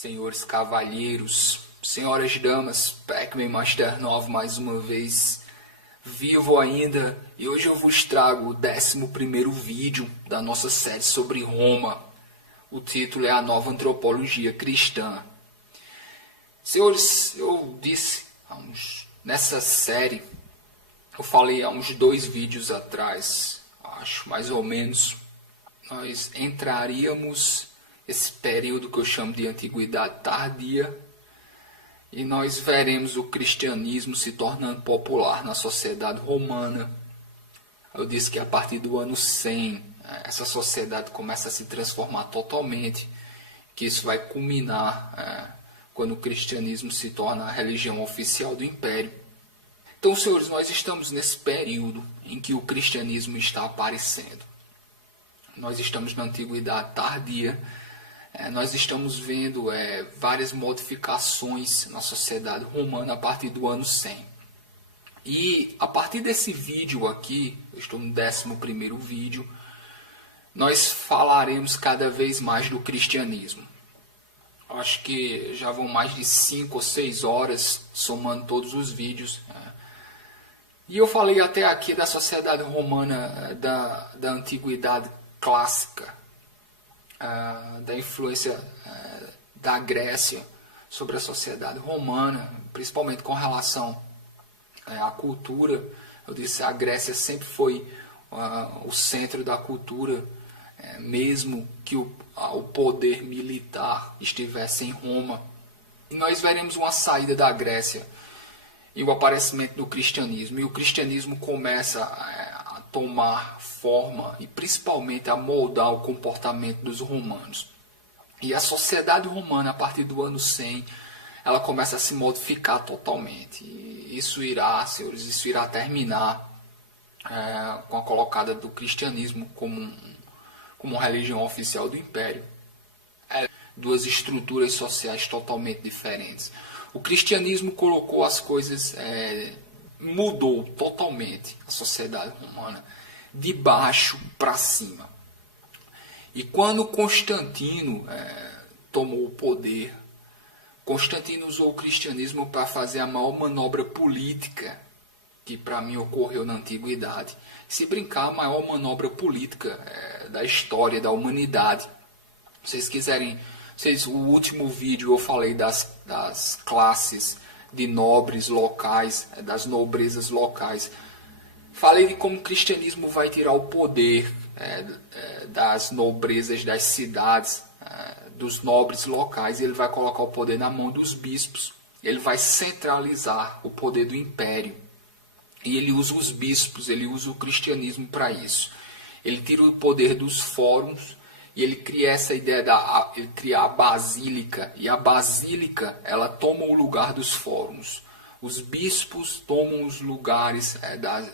Senhores cavalheiros, senhoras damas, Pac-Man Master 9 mais uma vez, vivo ainda, e hoje eu vos trago o 11º vídeo da nossa série sobre Roma. O título é A Nova Antropologia Cristã. Senhores, eu disse nessa série, eu falei há uns 2 vídeos atrás, acho mais ou menos, nós entraríamos esse período que eu chamo de Antiguidade Tardia, e nós veremos o cristianismo se tornando popular na sociedade romana. Eu disse que a partir do ano 100, essa sociedade começa a se transformar totalmente, que isso vai culminar quando o cristianismo se torna a religião oficial do Império. Então, senhores, nós estamos nesse período em que o cristianismo está aparecendo. Nós estamos na Antiguidade Tardia. Nós estamos vendo várias modificações na sociedade romana a partir do ano 100. E a partir desse vídeo aqui, eu estou no 11º vídeo, nós falaremos cada vez mais do cristianismo. Acho que já vão mais de 5 ou 6 horas somando todos os vídeos. E eu falei até aqui da sociedade romana da antiguidade clássica, da influência da Grécia sobre a sociedade romana, principalmente com relação à cultura. Eu disse que a Grécia sempre foi o centro da cultura, mesmo que o poder militar estivesse em Roma. E nós veremos uma saída da Grécia e o aparecimento do cristianismo. E o cristianismo começa a tomar forma e principalmente a moldar o comportamento dos romanos. E a sociedade romana, a partir do ano 100, ela começa a se modificar totalmente. E isso irá, senhores, isso irá terminar com a colocada do cristianismo como religião oficial do Império. Duas estruturas sociais totalmente diferentes. O cristianismo colocou as coisas, mudou totalmente a sociedade romana, de baixo para cima. E quando Constantino tomou o poder, Constantino usou o cristianismo para fazer a maior manobra política que para mim ocorreu na antiguidade. Se brincar, a maior manobra política da história da humanidade. Se vocês quiserem, o último vídeo eu falei das classes de nobres locais, das nobrezas locais. Falei de como o cristianismo vai tirar o poder das nobrezas das cidades, dos nobres locais, e ele vai colocar o poder na mão dos bispos. Ele vai centralizar o poder do império. E ele usa os bispos, ele usa o cristianismo para isso. Ele tira o poder dos fóruns e ele cria essa ideia ele cria a basílica. E a basílica, ela toma o lugar dos fóruns. Os bispos tomam os lugares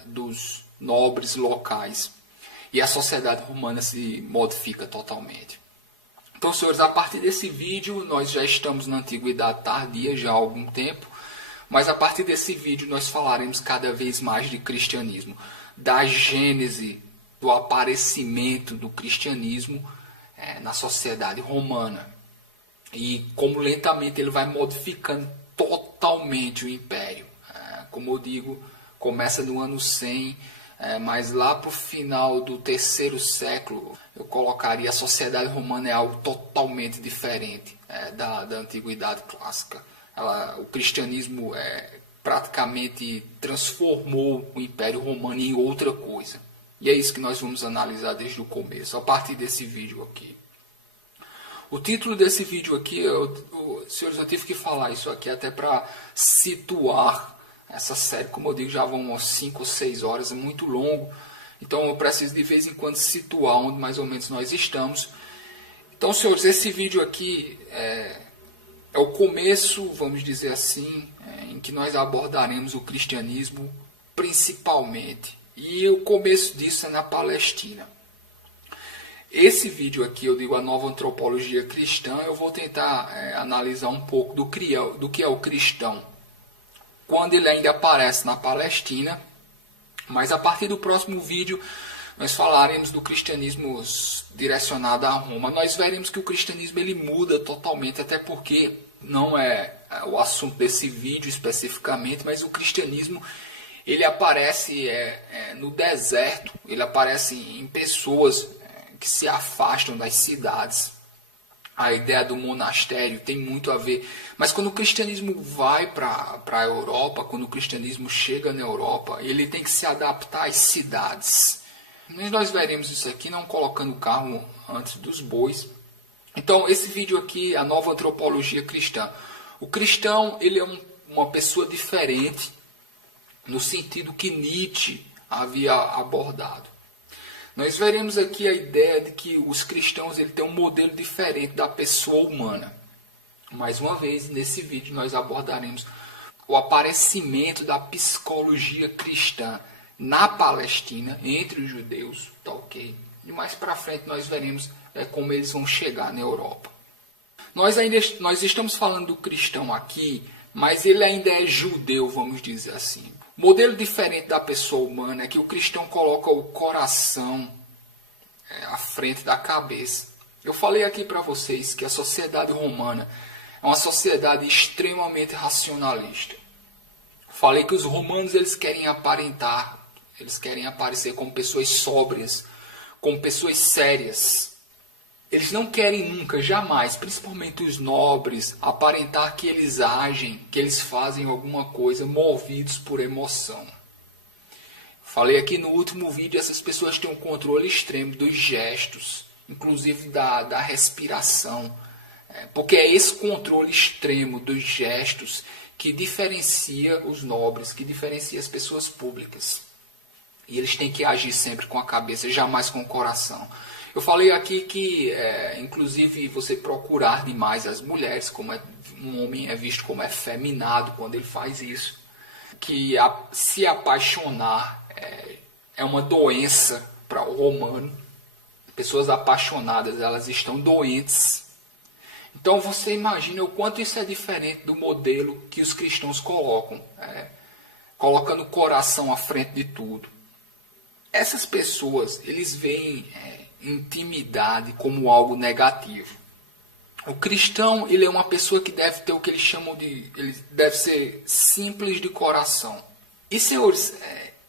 dos nobres locais. E a sociedade romana se modifica totalmente. Então, senhores, a partir desse vídeo, nós já estamos na Antiguidade Tardia já há algum tempo. Mas a partir desse vídeo nós falaremos cada vez mais de cristianismo. Da gênese, do aparecimento do cristianismo na sociedade romana. E como lentamente ele vai modificando totalmente o império. Como eu digo, começa no ano 100, mas lá para o final do 3º século, eu colocaria a sociedade romana é algo totalmente diferente da antiguidade clássica. O cristianismo praticamente transformou o Império Romano em outra coisa. E é isso que nós vamos analisar desde o começo, a partir desse vídeo aqui. O título desse vídeo aqui, senhores, eu tive que falar isso aqui até para situar essa série. Como eu digo, já vão umas 5 ou 6 horas, é muito longo. Então eu preciso de vez em quando situar onde mais ou menos nós estamos. Então, senhores, esse vídeo aqui é o começo, vamos dizer assim, em que nós abordaremos o cristianismo principalmente. E o começo disso é na Palestina. Esse vídeo aqui, eu digo a nova antropologia cristã, eu vou tentar analisar um pouco do que é o cristão, quando ele ainda aparece na Palestina. Mas a partir do próximo vídeo, nós falaremos do cristianismo direcionado a Roma. Nós veremos que o cristianismo ele muda totalmente, até porque não é o assunto desse vídeo especificamente, mas o cristianismo ele aparece no deserto, ele aparece em pessoas que se afastam das cidades. A ideia do monastério tem muito a ver. Mas quando o cristianismo vai para a Europa, quando o cristianismo chega na Europa, ele tem que se adaptar às cidades. E nós veremos isso aqui, não colocando o carro antes dos bois. Então, esse vídeo aqui, a nova antropologia cristã. O cristão, ele é uma pessoa diferente, no sentido que Nietzsche havia abordado. Nós veremos aqui a ideia de que os cristãos ele têm um modelo diferente da pessoa humana. Mais uma vez, nesse vídeo nós abordaremos o aparecimento da psicologia cristã na Palestina, entre os judeus, tá ok? E mais para frente nós veremos como eles vão chegar na Europa. Nós estamos falando do cristão aqui, mas ele ainda é judeu, vamos dizer assim. Modelo diferente da pessoa humana é que o cristão coloca o coração à frente da cabeça. Eu falei aqui para vocês que a sociedade romana é uma sociedade extremamente racionalista. Falei que os romanos eles querem aparentar, eles querem aparecer como pessoas sóbrias, como pessoas sérias. Eles não querem nunca, jamais, principalmente os nobres, aparentar que eles agem, que eles fazem alguma coisa movidos por emoção. Falei aqui no último vídeo, essas pessoas têm um controle extremo dos gestos, inclusive da respiração. Porque é esse controle extremo dos gestos que diferencia os nobres, que diferencia as pessoas públicas. E eles têm que agir sempre com a cabeça, jamais com o coração. Eu falei aqui que, inclusive, você procurar demais as mulheres, como um homem é visto como efeminado quando ele faz isso. Que se apaixonar é uma doença para o romano. Pessoas apaixonadas, elas estão doentes. Então você imagina o quanto isso é diferente do modelo que os cristãos colocam. Colocando o coração à frente de tudo. Essas pessoas, eles veem intimidade como algo negativo. O cristão, ele é uma pessoa que deve ter o que eles chamam de... Ele deve ser simples de coração. E, senhores,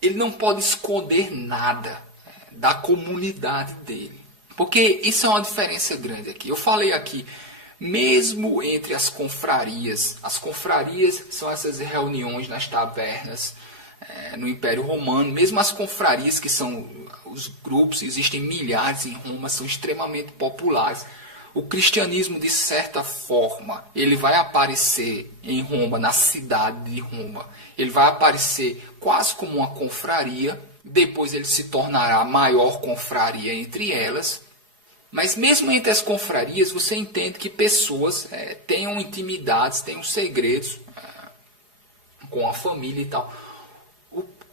ele não pode esconder nada da comunidade dele. Porque isso é uma diferença grande aqui. Eu falei aqui, mesmo entre as confrarias são essas reuniões nas tavernas, no Império Romano, mesmo as confrarias, que são os grupos, existem milhares em Roma, são extremamente populares. O cristianismo, de certa forma, ele vai aparecer em Roma, na cidade de Roma. Ele vai aparecer quase como uma confraria, depois ele se tornará a maior confraria entre elas. Mas mesmo entre as confrarias, você entende que pessoas tenham intimidades, tenham segredos com a família e tal.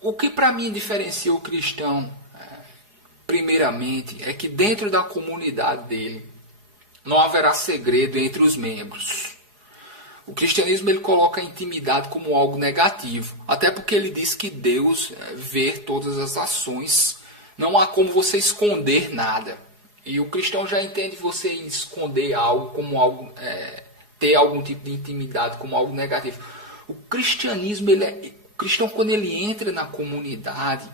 O que para mim diferencia o cristão, primeiramente, é que dentro da comunidade dele não haverá segredo entre os membros. O cristianismo ele coloca a intimidade como algo negativo, até porque ele diz que Deus vê todas as ações, não há como você esconder nada. E o cristão já entende você esconder algo como algo, ter algum tipo de intimidade como algo negativo. O cristianismo, o cristão, quando ele entra na comunidade,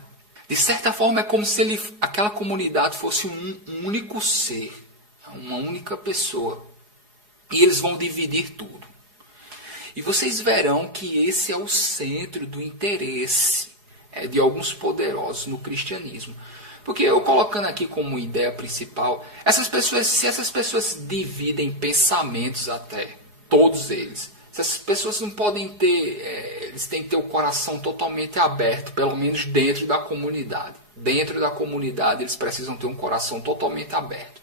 de certa forma é como se aquela comunidade fosse um único ser, uma única pessoa. E eles vão dividir tudo. E vocês verão que esse é o centro do interesse de alguns poderosos no cristianismo. Porque eu colocando aqui como ideia principal, se essas pessoas dividem pensamentos até, todos eles, essas pessoas não podem ter, eles têm que ter o coração totalmente aberto, pelo menos dentro da comunidade. Dentro da comunidade eles precisam ter um coração totalmente aberto.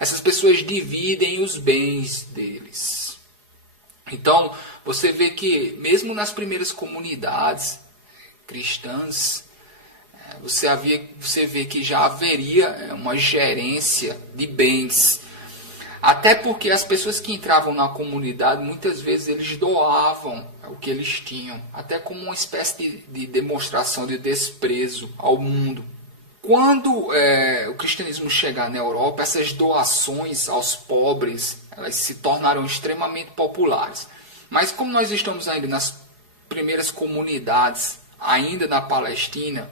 Essas pessoas dividem os bens deles. Então, você vê que mesmo nas primeiras comunidades cristãs, você vê que já haveria uma gerência de bens. Até porque as pessoas que entravam na comunidade, muitas vezes eles doavam o que eles tinham, até como uma espécie de demonstração de desprezo ao mundo. Quando o cristianismo chegar na Europa, essas doações aos pobres, elas se tornaram extremamente populares. Mas como nós estamos ainda nas primeiras comunidades, ainda na Palestina,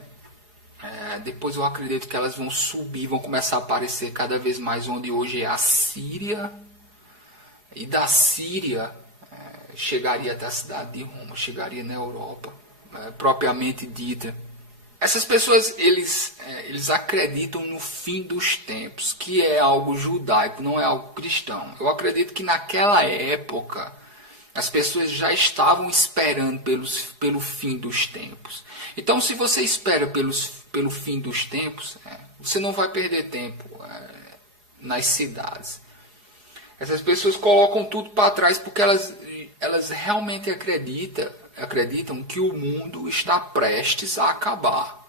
depois eu acredito que elas vão subir, vão começar a aparecer cada vez mais onde hoje é a Síria. E da Síria chegaria até a cidade de Roma, chegaria na Europa, propriamente dita. Essas pessoas, eles acreditam no fim dos tempos, que é algo judaico, não é algo cristão. Eu acredito que naquela época as pessoas já estavam esperando pelo fim dos tempos. Então, se você espera pelo fim dos tempos, você não vai perder tempo nas cidades. Essas pessoas colocam tudo para trás porque elas realmente acreditam que o mundo está prestes a acabar.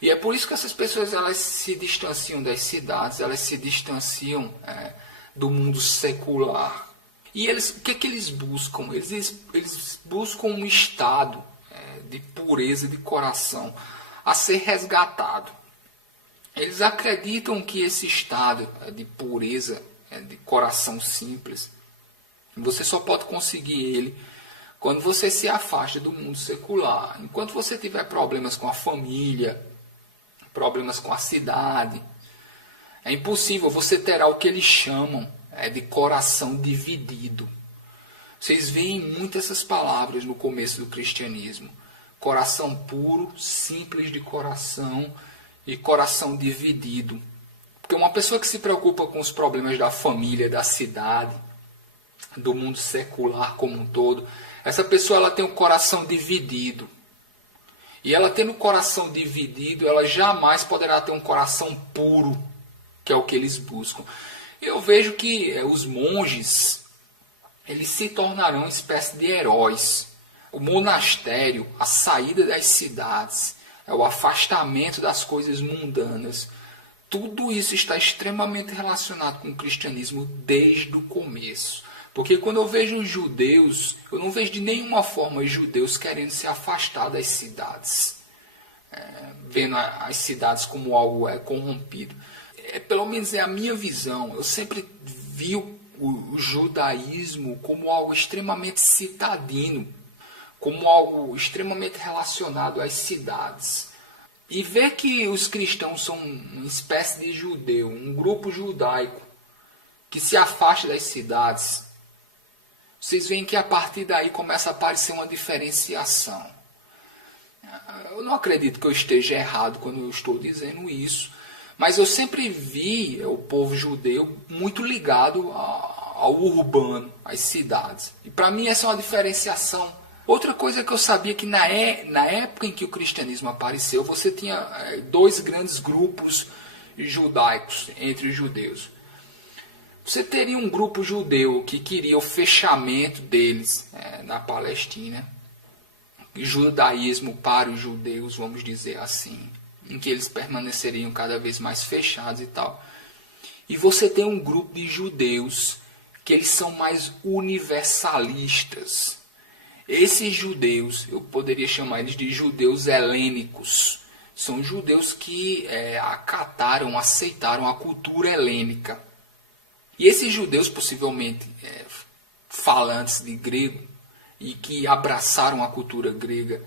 E é por isso que essas pessoas elas se distanciam das cidades, elas se distanciam do mundo secular. E o que eles buscam? Eles buscam um estado de pureza de coração a ser resgatado. Eles acreditam que esse estado de pureza de coração simples, você só pode conseguir ele quando você se afasta do mundo secular. Enquanto você tiver problemas com a família, problemas com a cidade, é impossível, você terá o que eles chamam de coração dividido. Vocês veem muito essas palavras no começo do cristianismo. Coração puro, simples de coração e coração dividido. Porque uma pessoa que se preocupa com os problemas da família, da cidade, do mundo secular como um todo, essa pessoa ela tem um coração dividido. E ela tendo o coração dividido, ela jamais poderá ter um coração puro, que é o que eles buscam. Eu vejo que os monges, eles se tornarão uma espécie de heróis. O monastério, a saída das cidades, o afastamento das coisas mundanas, tudo isso está extremamente relacionado com o cristianismo desde o começo. Porque quando eu vejo os judeus, eu não vejo de nenhuma forma os judeus querendo se afastar das cidades. Vendo as cidades como algo corrompido. Pelo menos é a minha visão. Eu sempre vi o judaísmo como algo extremamente citadino. Como algo extremamente relacionado às cidades. E ver que os cristãos são uma espécie de judeu, um grupo judaico, que se afasta das cidades, vocês veem que a partir daí começa a aparecer uma diferenciação. Eu não acredito que eu esteja errado quando eu estou dizendo isso, mas eu sempre vi o povo judeu muito ligado ao urbano, às cidades. E para mim essa é uma diferenciação. Outra coisa que eu sabia que na época em que o cristianismo apareceu, você tinha dois grandes grupos judaicos entre os judeus. Você teria um grupo judeu que queria o fechamento deles na Palestina, judaísmo para os judeus, vamos dizer assim, em que eles permaneceriam cada vez mais fechados e tal. E você tem um grupo de judeus que eles são mais universalistas. Esses judeus, eu poderia chamar eles de judeus helênicos. São judeus que aceitaram a cultura helênica. E esses judeus, possivelmente falantes de grego, e que abraçaram a cultura grega,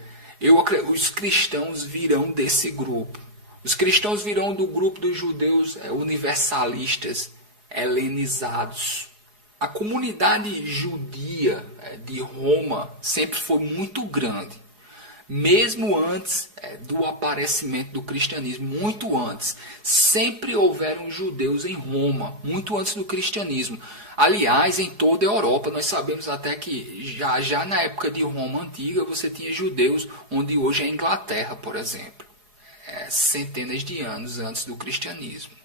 os cristãos virão desse grupo. Os cristãos virão do grupo dos judeus universalistas, helenizados. A comunidade judia de Roma sempre foi muito grande. Mesmo antes do aparecimento do cristianismo, muito antes, sempre houveram judeus em Roma, muito antes do cristianismo. Aliás, em toda a Europa, nós sabemos até que já na época de Roma antiga, você tinha judeus, onde hoje é a Inglaterra, por exemplo, centenas de anos antes do cristianismo.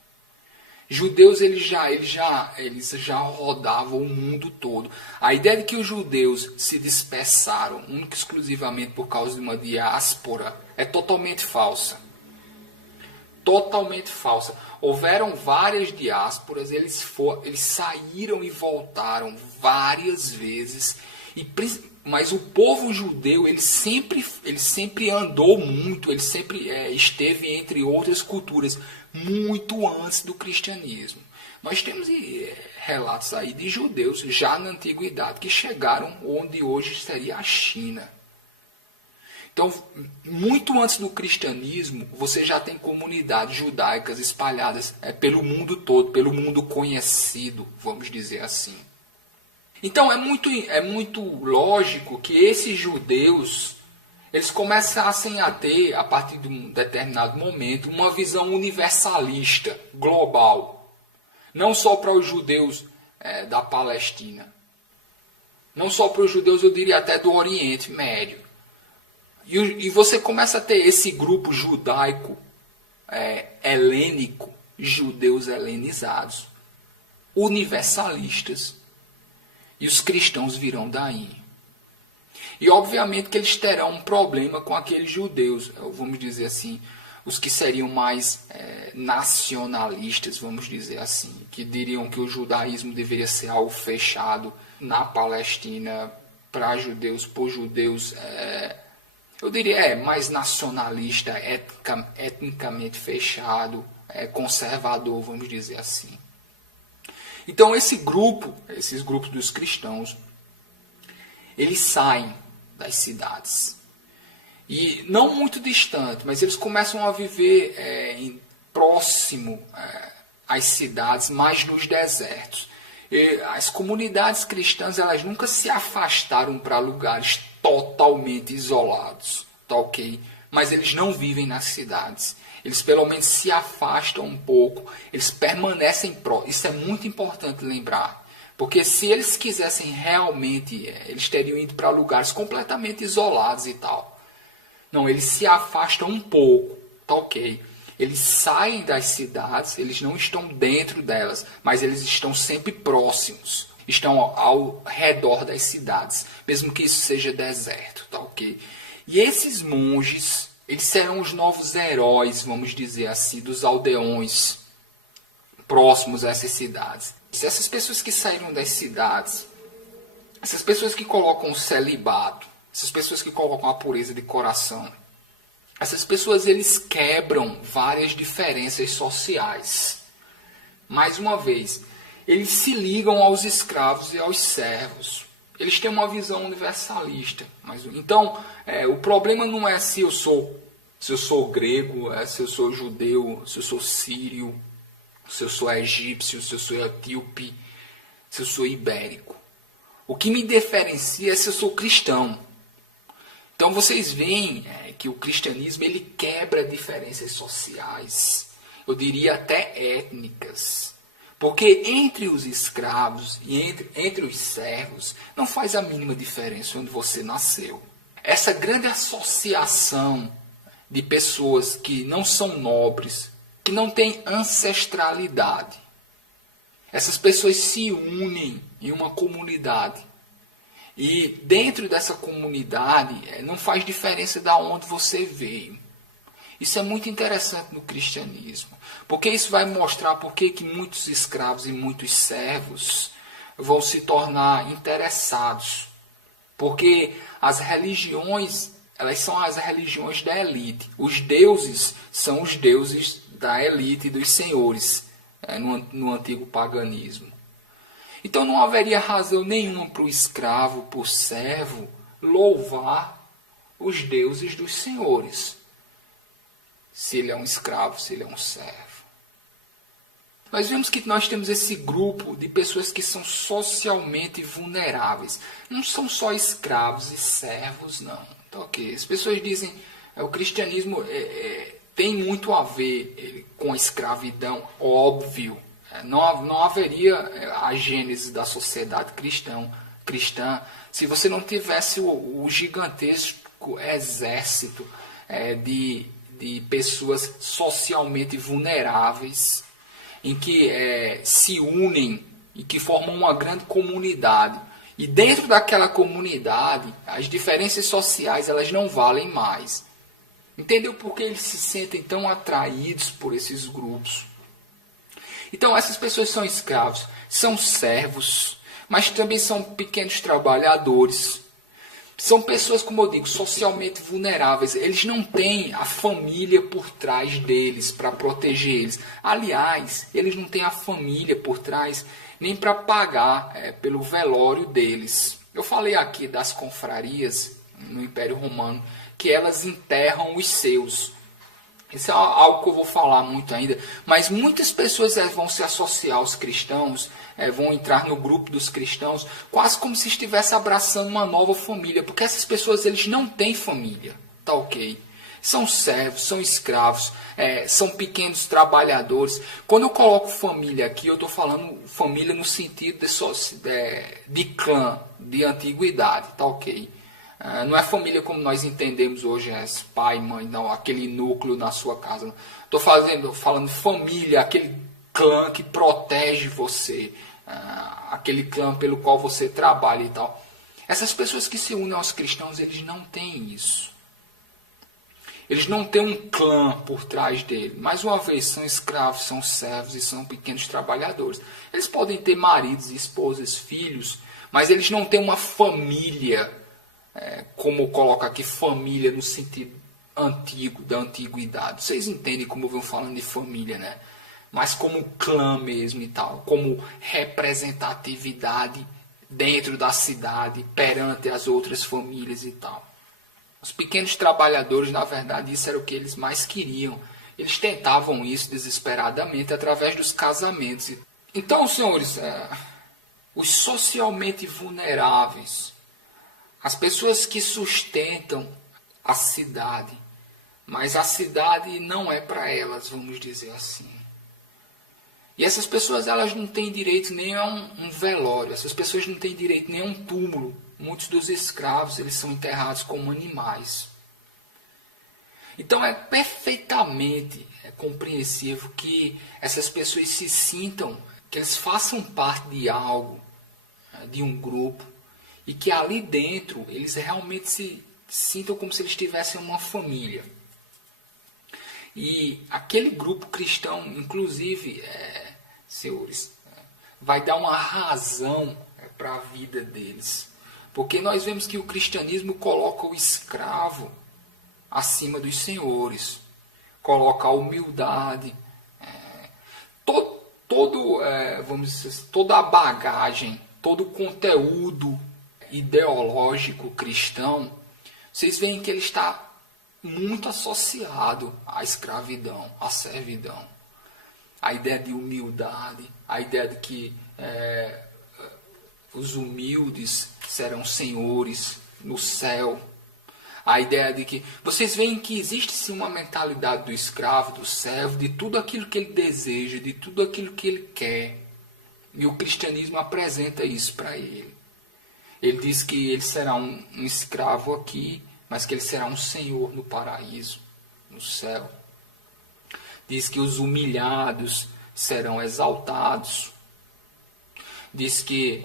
Judeus eles já rodavam o mundo todo. A ideia de que os judeus se dispersaram única e exclusivamente por causa de uma diáspora é totalmente falsa. Totalmente falsa. Houveram várias diásporas, eles saíram e voltaram várias vezes, e Mas o povo judeu, ele sempre andou muito, ele sempre esteve entre outras culturas, muito antes do cristianismo. Nós temos relatos aí de judeus já na antiguidade que chegaram onde hoje seria a China. Então, muito antes do cristianismo, você já tem comunidades judaicas espalhadas pelo mundo todo, pelo mundo conhecido, vamos dizer assim. Então, é muito lógico que esses judeus, eles começassem a ter, a partir de um determinado momento, uma visão universalista, global. Não só para os judeus da Palestina. Não só para os judeus, eu diria até do Oriente Médio. E você começa a ter esse grupo judaico, helênico, judeus helenizados, universalistas. E os cristãos virão daí. E obviamente que eles terão um problema com aqueles judeus, vamos dizer assim, os que seriam mais nacionalistas, vamos dizer assim, que diriam que o judaísmo deveria ser algo fechado na Palestina, para judeus, por judeus, eu diria mais nacionalista, etnicamente fechado, conservador, vamos dizer assim. Então esses grupos dos cristãos, eles saem das cidades. E não muito distante, mas eles começam a viver próximo às cidades, mais nos desertos. E as comunidades cristãs, elas nunca se afastaram para lugares totalmente isolados, tá ok? Mas eles não vivem nas cidades. Eles pelo menos se afastam um pouco, eles permanecem próximos. Isso é muito importante lembrar. Porque se eles quisessem realmente, eles teriam ido para lugares completamente isolados e tal. Não, eles se afastam um pouco, tá ok? Eles saem das cidades, eles não estão dentro delas, mas eles estão sempre próximos. Estão ao redor das cidades, mesmo que isso seja deserto, tá ok? E esses monges, eles serão os novos heróis, vamos dizer assim, dos aldeões próximos a essas cidades. Se essas pessoas que saíram das cidades, essas pessoas que colocam o celibato, essas pessoas que colocam a pureza de coração, essas pessoas, eles quebram várias diferenças sociais. Mais uma vez, eles se ligam aos escravos e aos servos. Eles têm uma visão universalista. Então, o problema não é se eu sou grego, se eu sou judeu, se eu sou sírio, se eu sou egípcio, se eu sou etíope, se eu sou ibérico. O que me diferencia é se eu sou cristão. Então vocês veem que o cristianismo ele quebra diferenças sociais, eu diria até étnicas. Porque entre os escravos e entre os servos não faz a mínima diferença onde você nasceu. Essa grande associação de pessoas que não são nobres, que não têm ancestralidade. Essas pessoas se unem em uma comunidade. E dentro dessa comunidade não faz diferença de onde você veio. Isso é muito interessante no cristianismo. Porque isso vai mostrar por que muitos escravos e muitos servos vão se tornar interessados. Porque as religiões, elas são as religiões da elite. Os deuses são os deuses da elite e dos senhores no antigo paganismo. Então não haveria razão nenhuma para o escravo, para o servo, louvar os deuses dos senhores. Se ele é um escravo, se ele é um servo. Nós vemos que nós temos esse grupo de pessoas que são socialmente vulneráveis. Não são só escravos e servos, não. Então, ok, as pessoas dizem que o cristianismo tem muito a ver com a escravidão, óbvio. Não haveria a gênese da sociedade cristã se você não tivesse o gigantesco exército de pessoas socialmente vulneráveis, em que se unem e que formam uma grande comunidade. E dentro daquela comunidade, as diferenças sociais elas não valem mais. Entendeu por que eles se sentem tão atraídos por esses grupos? Então essas pessoas são escravos, são servos, mas também são pequenos trabalhadores. São pessoas, como eu digo, socialmente vulneráveis. Eles não têm a família por trás deles para proteger eles. Aliás, eles não têm a família por trás nem para pagar pelo velório deles. Eu falei aqui das confrarias no Império Romano, que elas enterram os seus. Isso é algo que eu vou falar muito ainda. Mas muitas pessoas vão se associar aos cristãos, vão entrar no grupo dos cristãos, quase como se estivesse abraçando uma nova família. Porque essas pessoas, eles não têm família. Tá ok? São servos, são escravos, são pequenos trabalhadores. Quando eu coloco família aqui, eu estou falando família no sentido de clã, de antiguidade. Tá ok? Não é família como nós entendemos hoje, pai, mãe, não, aquele núcleo na sua casa. Estou falando família, aquele clã que protege você, aquele clã pelo qual você trabalha e tal. Essas pessoas que se unem aos cristãos, eles não têm isso. Eles não têm um clã por trás dele. Mais uma vez, são escravos, são servos e são pequenos trabalhadores. Eles podem ter maridos, esposas, filhos, mas eles não têm uma família. Como coloca aqui, família no sentido antigo, da antiguidade. Vocês entendem como eu venho falando de família, né? Mas como clã mesmo e tal. Como representatividade dentro da cidade, perante as outras famílias e tal. Os pequenos trabalhadores, na verdade, isso era o que eles mais queriam. Eles tentavam isso desesperadamente através dos casamentos. Então, senhores, os socialmente vulneráveis, as pessoas que sustentam a cidade, mas a cidade não é para elas, vamos dizer assim. E essas pessoas, elas não têm direito nem a um velório, essas pessoas não têm direito nem a um túmulo. Muitos dos escravos, eles são enterrados como animais. Então é perfeitamente compreensível que essas pessoas se sintam, que eles façam parte de algo, de um grupo, e que ali dentro eles realmente se sintam como se eles tivessem uma família. E aquele grupo cristão, inclusive, senhores, vai dar uma razão para a vida deles. Porque nós vemos que o cristianismo coloca o escravo acima dos senhores, coloca a humildade, vamos dizer, toda a bagagem, todo o conteúdo ideológico cristão, vocês veem que ele está muito associado à escravidão, à servidão. A ideia de humildade, a ideia de que os humildes serão senhores no céu. A ideia de que vocês veem que existe sim uma mentalidade do escravo, do servo, de tudo aquilo que ele deseja, de tudo aquilo que ele quer. E o cristianismo apresenta isso para ele. Ele diz que ele será um escravo aqui, mas que ele será um senhor no paraíso, no céu. Diz que os humilhados serão exaltados. Diz que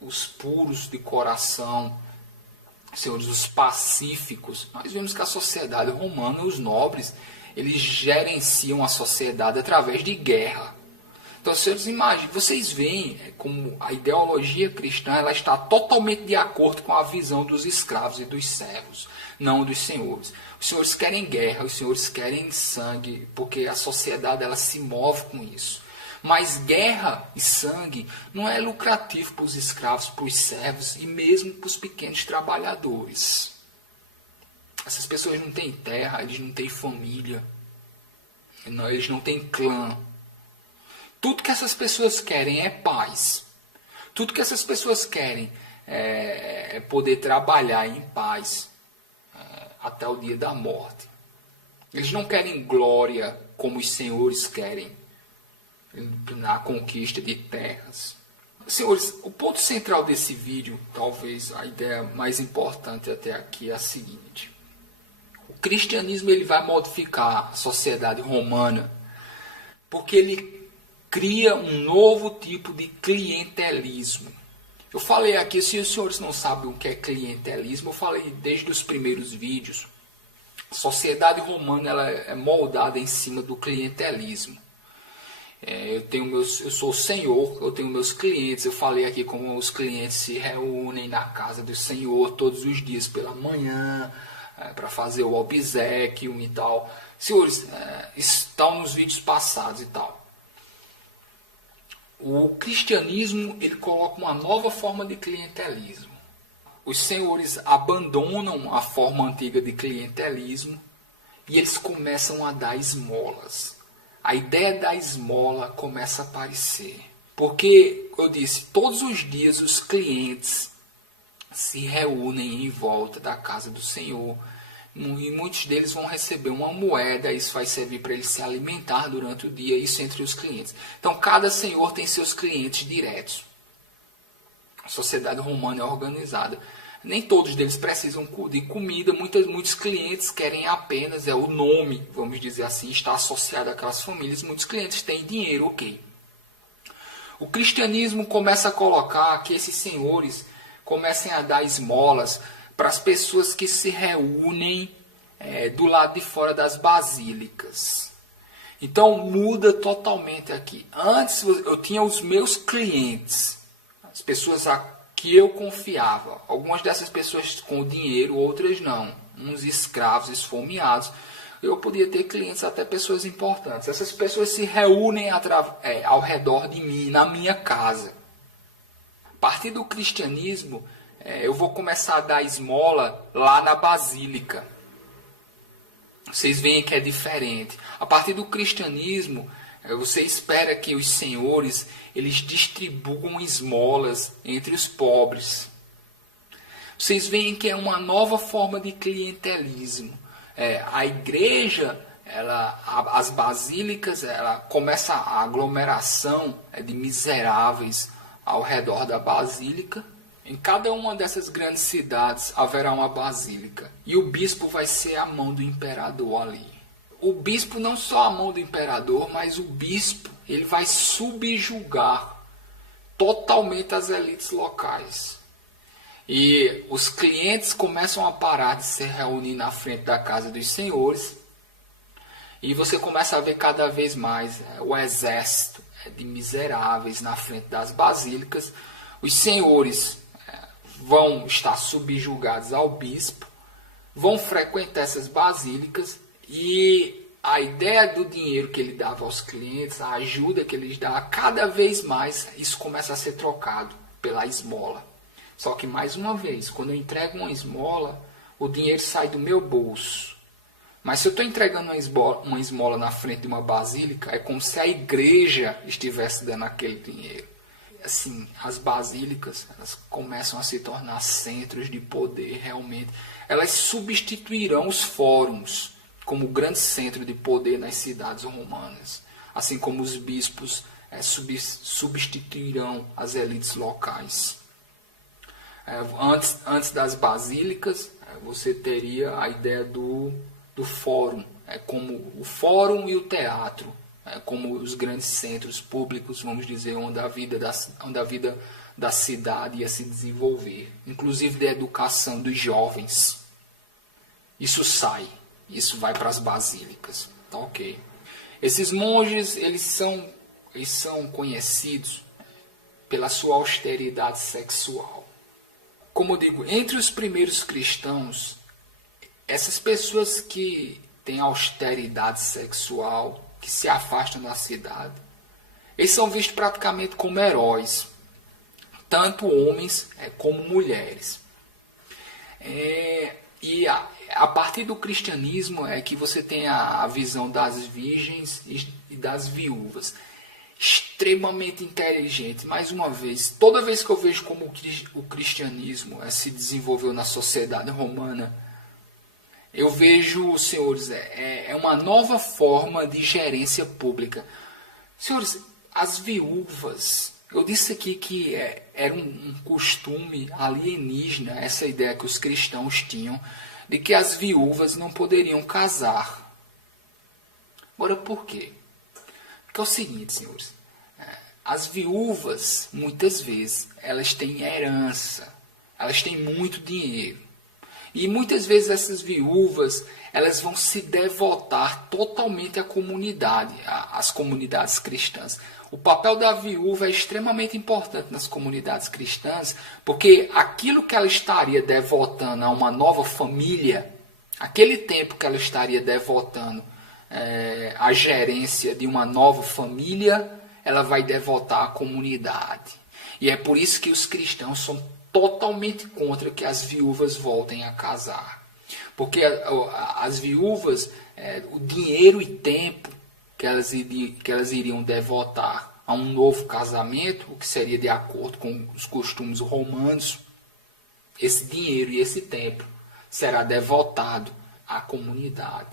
os puros de coração, senhores, os pacíficos. Nós vemos que a sociedade romana, os nobres, eles gerenciam a sociedade através de guerra. Então, senhores, imaginem, vocês veem como a ideologia cristã ela está totalmente de acordo com a visão dos escravos e dos servos, não dos senhores. Os senhores querem guerra, os senhores querem sangue, porque a sociedade ela se move com isso. Mas guerra e sangue não é lucrativo para os escravos, para os servos e mesmo para os pequenos trabalhadores. Essas pessoas não têm terra, eles não têm família, eles não têm clã. Tudo que essas pessoas querem é paz. Tudo que essas pessoas querem é poder trabalhar em paz até o dia da morte. Eles não querem glória como os senhores querem na conquista de terras. Senhores, o ponto central desse vídeo, talvez a ideia mais importante até aqui é a seguinte. O cristianismo ele vai modificar a sociedade romana porque ele cria um novo tipo de clientelismo. Eu falei aqui, se os senhores não sabem o que é clientelismo, eu falei desde os primeiros vídeos. A sociedade romana ela é moldada em cima do clientelismo. Eu sou o Senhor, eu tenho meus clientes. Eu falei aqui como os clientes se reúnem na casa do Senhor todos os dias pela manhã, para fazer o obséquio e tal. Senhores, estão nos vídeos passados e tal. O cristianismo, ele coloca uma nova forma de clientelismo. Os senhores abandonam a forma antiga de clientelismo e eles começam a dar esmolas. A ideia da esmola começa a aparecer. Porque, eu disse, todos os dias os clientes se reúnem em volta da casa do Senhor. E muitos deles vão receber uma moeda. Isso vai servir para eles se alimentar durante o dia. Isso entre os clientes. Então, cada senhor tem seus clientes diretos. A sociedade romana é organizada. Nem todos deles precisam de comida. Muitos clientes querem apenas, o nome, vamos dizer assim, está associado àquelas famílias. Muitos clientes têm dinheiro, ok. O cristianismo começa a colocar que esses senhores comecem a dar esmolas para as pessoas que se reúnem do lado de fora das basílicas. Então muda totalmente aqui. Antes eu tinha os meus clientes, as pessoas que eu confiava. Algumas dessas pessoas com dinheiro, outras não. Uns escravos, esfomeados. Eu podia ter clientes, até pessoas importantes. Essas pessoas se reúnem ao redor de mim, na minha casa. A partir do cristianismo, eu vou começar a dar esmola lá na basílica. Vocês veem que é diferente. A partir do cristianismo, você espera que os senhores eles distribuam esmolas entre os pobres. Vocês veem que é uma nova forma de clientelismo. A igreja, as basílicas, começa a aglomeração de miseráveis ao redor da basílica. Em cada uma dessas grandes cidades haverá uma basílica. E o bispo vai ser a mão do imperador ali. O bispo não só a mão do imperador, mas o bispo ele vai subjugar totalmente as elites locais. E os clientes começam a parar de se reunir na frente da casa dos senhores. E você começa a ver cada vez mais o exército de miseráveis na frente das basílicas. Os senhores vão estar subjugados ao bispo, vão frequentar essas basílicas e a ideia do dinheiro que ele dava aos clientes, a ajuda que eles davam, cada vez mais isso começa a ser trocado pela esmola. Só que mais uma vez, quando eu entrego uma esmola, o dinheiro sai do meu bolso. Mas se eu estou entregando uma esmola na frente de uma basílica, é como se a igreja estivesse dando aquele dinheiro. Assim, as basílicas elas começam a se tornar centros de poder realmente. Elas substituirão os fóruns como grande centro de poder nas cidades romanas. Assim como os bispos substituirão as elites locais. Antes das basílicas, você teria a ideia do fórum, como o fórum e o teatro, como os grandes centros públicos, vamos dizer, onde a vida da cidade ia se desenvolver, inclusive da educação dos jovens. Isso vai para as basílicas, tá ok? Esses monges, eles são conhecidos pela sua austeridade sexual. Como eu digo, entre os primeiros cristãos, essas pessoas que têm austeridade sexual, que se afastam da cidade, eles são vistos praticamente como heróis, tanto homens como mulheres. E a partir do cristianismo é que você tem a visão das virgens e das viúvas, extremamente inteligente. Mais uma vez, toda vez que eu vejo como o cristianismo se desenvolveu na sociedade romana, eu vejo, senhores, uma nova forma de gerência pública. Senhores, as viúvas, eu disse aqui que era um costume alienígena, essa ideia que os cristãos tinham, de que as viúvas não poderiam casar. Agora, por quê? Porque é o seguinte, senhores, as viúvas, muitas vezes, elas têm herança, elas têm muito dinheiro. E muitas vezes essas viúvas, elas vão se devotar totalmente à comunidade, às comunidades cristãs. O papel da viúva é extremamente importante nas comunidades cristãs, porque aquilo que ela estaria devotando a uma nova família, aquele tempo que ela estaria devotando à gerência de uma nova família, ela vai devotar à comunidade. E é por isso que os cristãos são totalmente contra que as viúvas voltem a casar. Porque as viúvas, o dinheiro e tempo que elas iriam devotar a um novo casamento, o que seria de acordo com os costumes romanos, esse dinheiro e esse tempo será devotado à comunidade.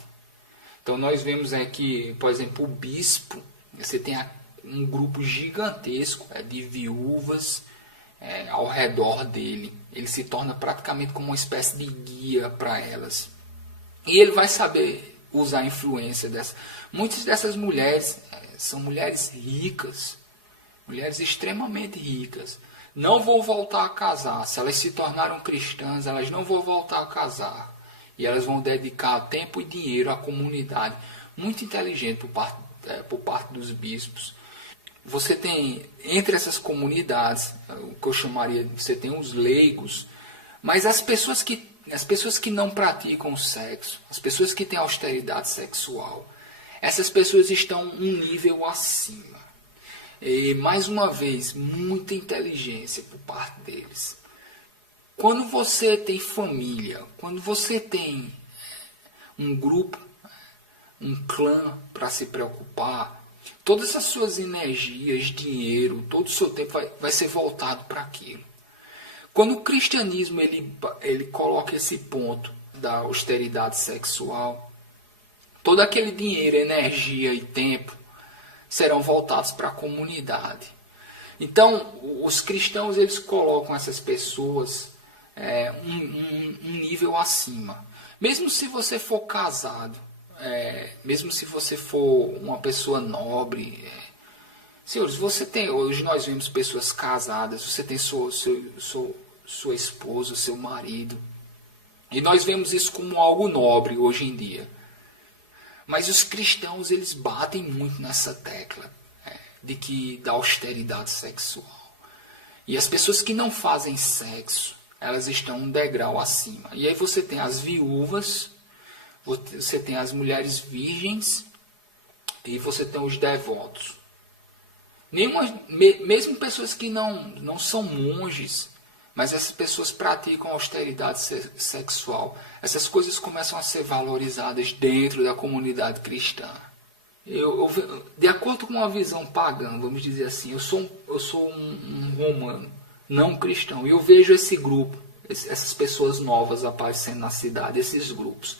Então nós vemos aqui, por exemplo, o bispo, você tem um grupo gigantesco de viúvas ao redor dele. Ele se torna praticamente como uma espécie de guia para elas. E ele vai saber usar a influência dessa. Muitas dessas mulheres são mulheres ricas, mulheres extremamente ricas. Não vão voltar a casar. Se elas se tornaram cristãs, elas não vão voltar a casar. E elas vão dedicar tempo e dinheiro à comunidade. Muito inteligente por parte dos bispos. Você tem, entre essas comunidades, o que eu chamaria, você tem os leigos, mas as pessoas que não praticam o sexo, as pessoas que têm austeridade sexual, essas pessoas estão um nível acima. E, mais uma vez, muita inteligência por parte deles. Quando você tem família, quando você tem um grupo, um clã para se preocupar, todas as suas energias, dinheiro, todo o seu tempo vai ser voltado para aquilo. Quando o cristianismo ele coloca esse ponto da austeridade sexual, todo aquele dinheiro, energia e tempo serão voltados para a comunidade. Então, os cristãos eles colocam essas pessoas um nível acima. Mesmo se você for casado, mesmo se você for uma pessoa nobre, senhores, hoje nós vemos pessoas casadas, você tem sua esposa, seu marido, e nós vemos isso como algo nobre hoje em dia. Mas os cristãos eles batem muito nessa tecla da austeridade sexual. E as pessoas que não fazem sexo, elas estão um degrau acima. E aí você tem as viúvas, você tem as mulheres virgens e você tem os devotos. Mesmo pessoas que não são monges, mas essas pessoas praticam austeridade sexual. Essas coisas começam a ser valorizadas dentro da comunidade cristã. De acordo com uma visão pagã, vamos dizer assim, eu sou um romano, não cristão, e eu vejo esse grupo, essas pessoas novas aparecendo na cidade, esses grupos.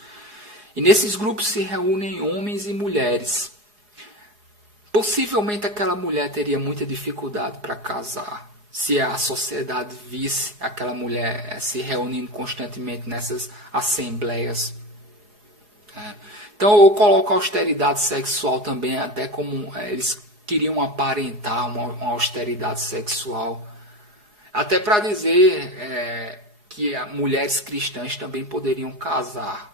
E nesses grupos se reúnem homens e mulheres. Possivelmente aquela mulher teria muita dificuldade para casar, se a sociedade visse aquela mulher se reunindo constantemente nessas assembleias. Então eu coloco a austeridade sexual também até como eles queriam aparentar uma austeridade sexual. Até para dizer que mulheres cristãs também poderiam casar.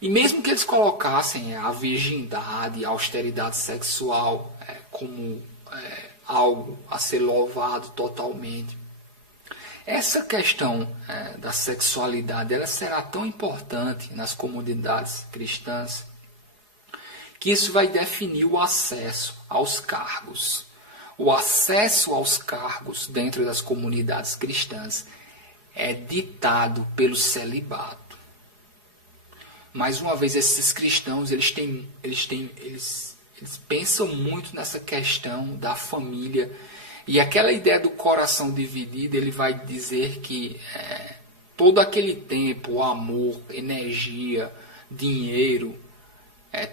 E mesmo que eles colocassem a virgindade, a austeridade sexual como algo a ser louvado totalmente, essa questão da sexualidade ela será tão importante nas comunidades cristãs que isso vai definir o acesso aos cargos. O acesso aos cargos dentro das comunidades cristãs é ditado pelo celibato. Mais uma vez, esses cristãos eles pensam muito nessa questão da família. E aquela ideia do coração dividido, ele vai dizer que todo aquele tempo, amor, energia, dinheiro,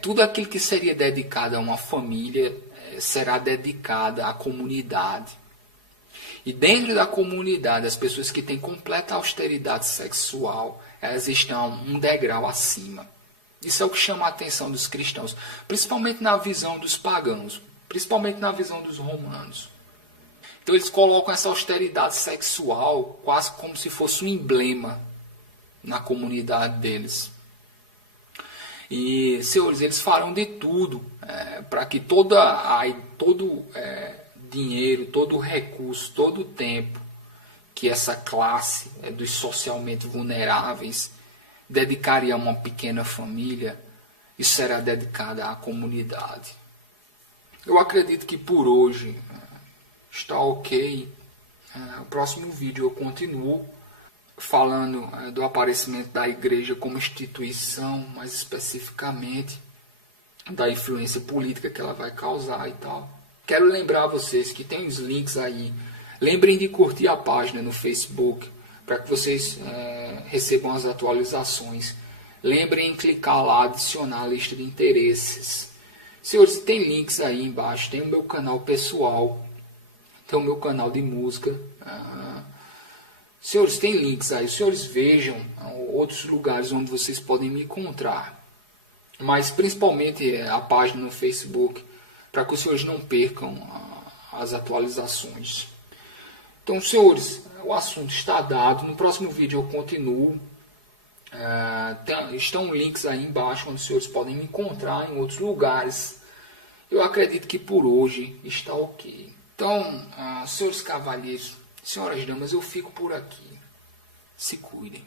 tudo aquilo que seria dedicado a uma família será dedicado à comunidade. E dentro da comunidade, as pessoas que têm completa austeridade sexual, elas estão um degrau acima. Isso é o que chama a atenção dos cristãos, principalmente na visão dos pagãos, principalmente na visão dos romanos. Então eles colocam essa austeridade sexual quase como se fosse um emblema na comunidade deles. E, senhores, eles farão de tudo para que todo dinheiro, todo recurso, todo tempo que essa classe dos socialmente vulneráveis dedicaria a uma pequena família, isso será dedicado à comunidade. Eu acredito que por hoje está ok. O próximo vídeo eu continuo falando do aparecimento da igreja como instituição, mais especificamente da influência política que ela vai causar e tal. Quero lembrar vocês que tem os links aí. Lembrem de curtir a página no Facebook para que vocês recebam as atualizações. Lembrem de clicar lá, adicionar a lista de interesses. Senhores, tem links aí embaixo. Tem o meu canal pessoal. Tem o meu canal de música. Senhores, tem links aí. Os senhores vejam outros lugares onde vocês podem me encontrar. Mas principalmente a página no Facebook, para que os senhores não percam as atualizações. Então, senhores, o assunto está dado. No próximo vídeo eu continuo. Estão links aí embaixo onde os senhores podem me encontrar em outros lugares. Eu acredito que por hoje está ok. Então, senhores cavalheiros, senhoras damas, eu fico por aqui. Se cuidem.